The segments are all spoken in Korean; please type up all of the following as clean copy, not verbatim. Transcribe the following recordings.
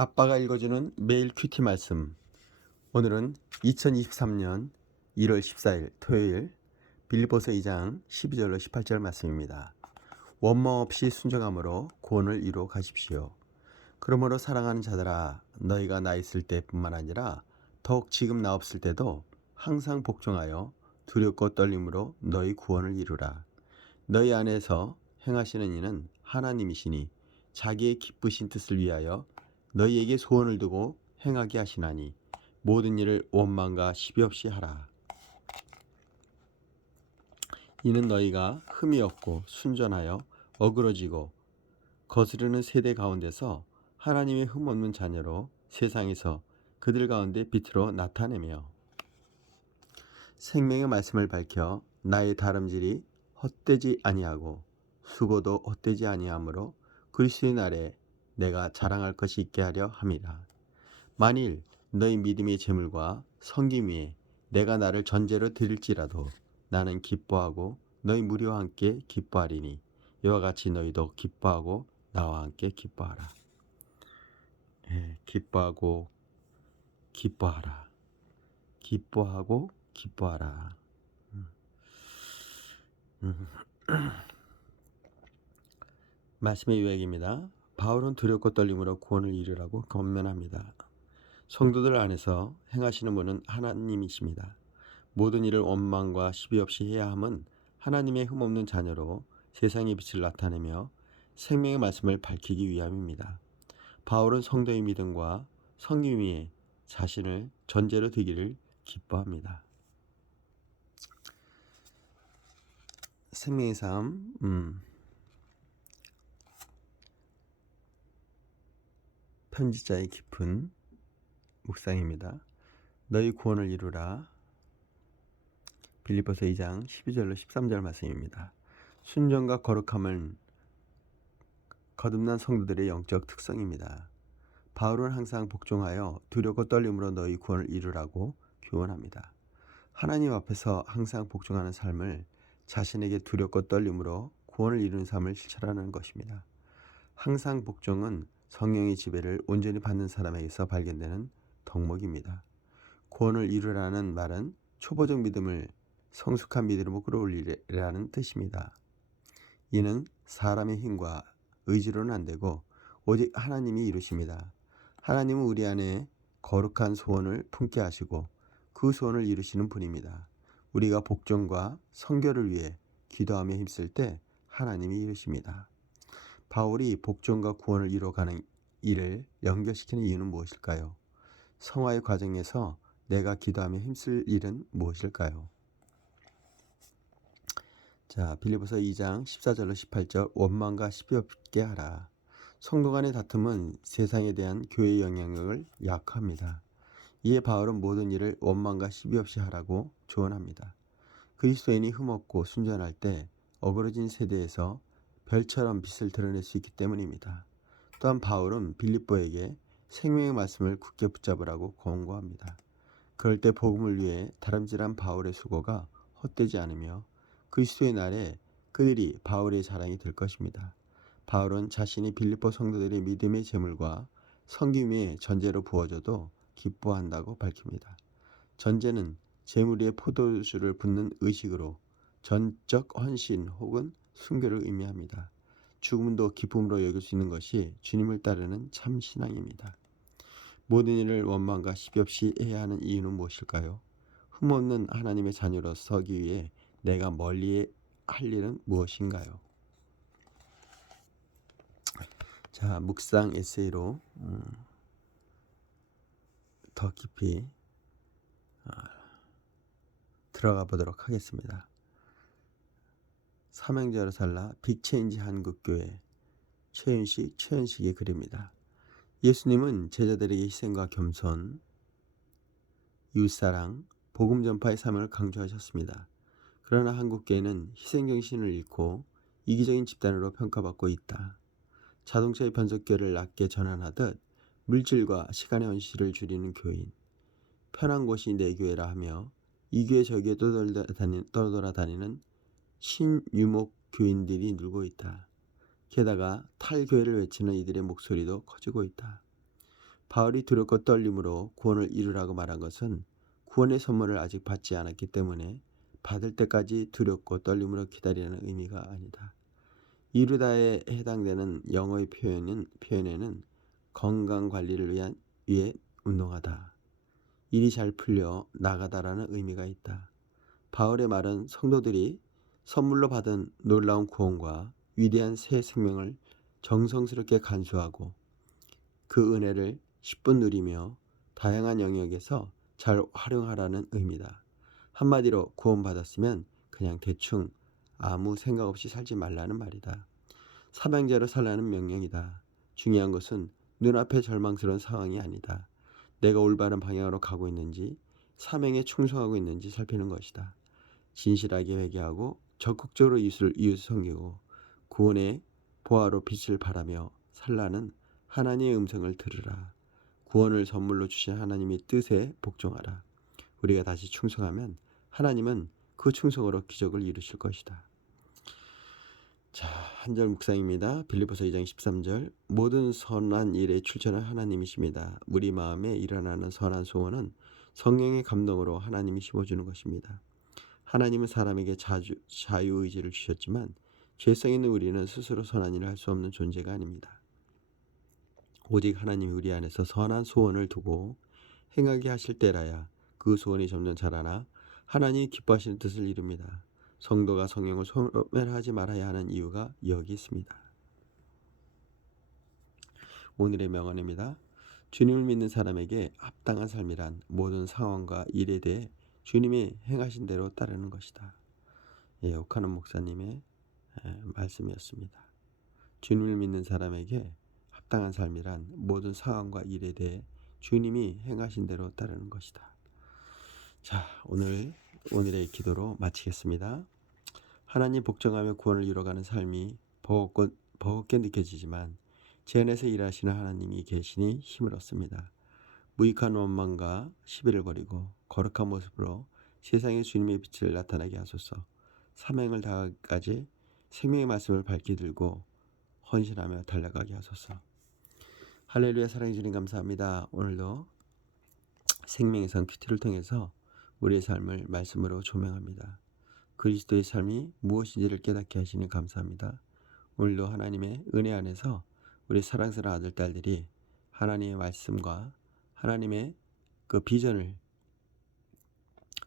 아빠가 읽어주는 매일 큐티 말씀. 오늘은 2023년 1월 14일 토요일 빌립보서 2장 12절로 18절 말씀입니다. 원망 없이 순종함으로 구원을 이루어 가십시오. 그러므로 사랑하는 자들아, 너희가 나 있을 때뿐만 아니라 더욱 지금 나 없을 때도 항상 복종하여 두렵고 떨림으로 너희 구원을 이루라. 너희 안에서 행하시는 이는 하나님이시니 자기의 기쁘신 뜻을 위하여 너희에게 소원을 두고 행하게 하시나니 모든 일을 원망과 시비 없이 하라. 이는 너희가 흠이 없고 순전하여 어그러지고 거스르는 세대 가운데서 하나님의 흠 없는 자녀로 세상에서 그들 가운데 빛으로 나타내며 생명의 말씀을 밝혀 나의 다름질이 헛되지 아니하고 수고도 헛되지 아니하므로 그리스도의 날에 내가 자랑할 것이 있게 하려 함이라. 만일 너희 믿음의 제물과 섬김 위에 내가 나를 전제로 드릴지라도 나는 기뻐하고 너희 무리와 함께 기뻐하리니 이와 같이 너희도 기뻐하고 나와 함께 기뻐하라. 기뻐하고 기뻐하라. 기뻐하고 기뻐하라. 말씀의 요약입니다. 바울은 두렵고 떨림으로 구원을 이루라고 권면합니다. 성도들 안에서 행하시는 분은 하나님이십니다. 모든 일을 원망과 시비 없이 해야 함은 하나님의 흠없는 자녀로 세상의 빛을 나타내며 생명의 말씀을 밝히기 위함입니다. 바울은 성도의 믿음과 섬김 위에 자신을 전제로 두기를 기뻐합니다. 생명의 삶, 편지자의 깊은 묵상입니다. 너희 구원을 이루라. 빌립보서 2장 12절로 13절 말씀입니다. 순종과 거룩함은 거듭난 성도들의 영적 특성입니다. 바울은 항상 복종하여 두렵고 떨림으로 너희 구원을 이루라고 교훈합니다. 하나님 앞에서 항상 복종하는 삶을 자신에게 두렵고 떨림으로 구원을 이루는 삶을 실천하는 것입니다. 항상 복종은 성령의 지배를 온전히 받는 사람에게서 발견되는 덕목입니다. 구원을 이루라는 말은 초보적 믿음을 성숙한 믿음으로 끌어올리라는 뜻입니다. 이는 사람의 힘과 의지로는 안 되고 오직 하나님이 이루십니다. 하나님은 우리 안에 거룩한 소원을 품게 하시고 그 소원을 이루시는 분입니다. 우리가 복종과 선교를 위해 기도하며 힘쓸 때 하나님이 이루십니다. 바울이 복종과 구원을 이루어가는 일을 연결시키는 이유는 무엇일까요? 성화의 과정에서 내가 기도하며 힘쓸 일은 무엇일까요? 자, 빌립보서 2장 14절로 18절 원망과 시비 없게 하라. 성도 간의 다툼은 세상에 대한 교회의 영향력을 약화합니다. 이에 바울은 모든 일을 원망과 시비 없이 하라고 조언합니다. 그리스도인이 흠없고 순전할 때 어그러진 세대에서 별처럼 빛을 드러낼 수 있기 때문입니다. 또한 바울은 빌립보에게 생명의 말씀을 굳게 붙잡으라고 권고합니다. 그럴 때 복음을 위해 다름질한 바울의 수고가 헛되지 않으며 그리스도의 날에 그들이 바울의 자랑이 될 것입니다. 바울은 자신이 빌립보 성도들의 믿음의 제물과 섬김의 전제로 부어져도 기뻐한다고 밝힙니다. 전제는 제물 위에 포도주를 붓는 의식으로 전적 헌신 혹은 순교를 의미합니다. 죽음도 기쁨으로 여길 수 있는 것이 주님을 따르는 참 신앙입니다. 모든 일을 원망과 시비 없이 해야 하는 이유는 무엇일까요? 흠없는 하나님의 자녀로 서기 위해 내가 멀리 할 일은 무엇인가요? 자, 묵상 에세이로 더 깊이 들어가 보도록 하겠습니다. 삼형제로 살라 빅체인지 한국교회 최현식의 글입니다. 예수님은 제자들에게 희생과 겸손, 이웃사랑, 복음 전파의 삶을 강조하셨습니다. 그러나 한국교회는 희생정신을 잃고 이기적인 집단으로 평가받고 있다. 자동차의 변속기를 낮게 전환하듯 물질과 시간의 헌신을 줄이는 교인, 편한 곳이 내 교회라 하며 이 교회 저 교회 떠돌아다니는 신유목 교인들이 늘고 있다. 게다가 탈교회를 외치는 이들의 목소리도 커지고 있다. 바울이 두렵고 떨림으로 구원을 이루라고 말한 것은 구원의 선물을 아직 받지 않았기 때문에 받을 때까지 두렵고 떨림으로 기다리라는 의미가 아니다. 이루다에 해당되는 영어의 표현에는 건강 관리를 위해 운동하다, 일이 잘 풀려 나가다라는 의미가 있다. 바울의 말은 성도들이 선물로 받은 놀라운 구원과 위대한 새 생명을 정성스럽게 간수하고 그 은혜를 10분 누리며 다양한 영역에서 잘 활용하라는 의미다. 한마디로 구원받았으면 그냥 대충 아무 생각 없이 살지 말라는 말이다. 사명자로 살라는 명령이다. 중요한 것은 눈앞의 절망스러운 상황이 아니다. 내가 올바른 방향으로 가고 있는지, 사명에 충성하고 있는지 살피는 것이다. 진실하게 회개하고 적극적으로 이웃을 섬기고 구원의 보화로 빛을 발하며 살라는 하나님의 음성을 들으라. 구원을 선물로 주신 하나님의 뜻에 복종하라. 우리가 다시 충성하면 하나님은 그 충성으로 기적을 이루실 것이다. 자, 한절 묵상입니다. 빌립보서 2장 13절. 모든 선한 일에 출처는 하나님이십니다. 우리 마음에 일어나는 선한 소원은 성령의 감동으로 하나님이 심어주는 것입니다. 하나님은 사람에게 자유의지를 주셨지만 죄성 있는 우리는 스스로 선한 일을 할 수 없는 존재가 아닙니다. 오직 하나님이 우리 안에서 선한 소원을 두고 행하게 하실 때라야 그 소원이 점점 자라나 하나님이 기뻐하시는 뜻을 이룹니다. 성도가 성령을 소멸하지 말아야 하는 이유가 여기 있습니다. 오늘의 명언입니다. 주님을 믿는 사람에게 합당한 삶이란 모든 상황과 일에 대해 주님이 행하신 대로 따르는 것이다. 옥하는 목사님의 말씀이었습니다. 주님을 믿는 사람에게 합당한 삶이란 모든 상황과 일에 대해 주님이 행하신 대로 따르는 것이다. 자, 오늘의 기도로 마치겠습니다. 하나님 복종하며 구원을 이뤄가는 삶이 버겁게 느껴지지만 제 안에서 일하시는 하나님이 계시니 힘을 얻습니다. 무익한 원망과 시비를 버리고 거룩한 모습으로 세상에 주님의 빛을 나타나게 하소서. 사명을 다하기까지 생명의 말씀을 밝게 들고 헌신하며 달려가게 하소서. 할렐루야. 사랑해 주님 감사합니다. 오늘도 생명의 선 큐티를 통해서 우리의 삶을 말씀으로 조명합니다. 그리스도의 삶이 무엇인지를 깨닫게 하시니 감사합니다. 오늘도 하나님의 은혜 안에서 우리 사랑스러운 아들 딸들이 하나님의 말씀과 하나님의 그 비전을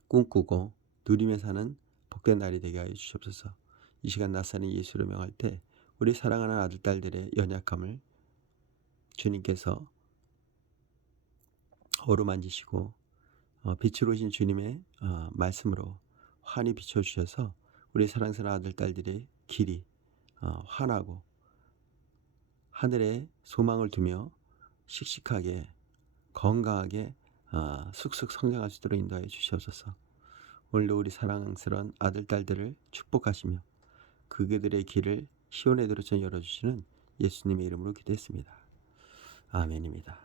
꿈꾸고 누리며 사는 복된 날이 되게 하여 주시옵소서. 이 시간 낯선 예수로 명할 때 우리 사랑하는 아들 딸들의 연약함을 주님께서 어루만지시고 빛으로 오신 주님의 말씀으로 환히 비춰주셔서 우리 사랑스러운 아들 딸들의 길이 환하고 하늘에 소망을 두며 씩씩하게 건강하게 쑥쑥 성장할 수 있도록 인도하여 주시옵소서. 오늘도 우리 사랑스러운 아들 딸들을 축복하시며 그들의 길을 시온의 도로처럼 열어주시는 예수님의 이름으로 기도했습니다. 아멘입니다.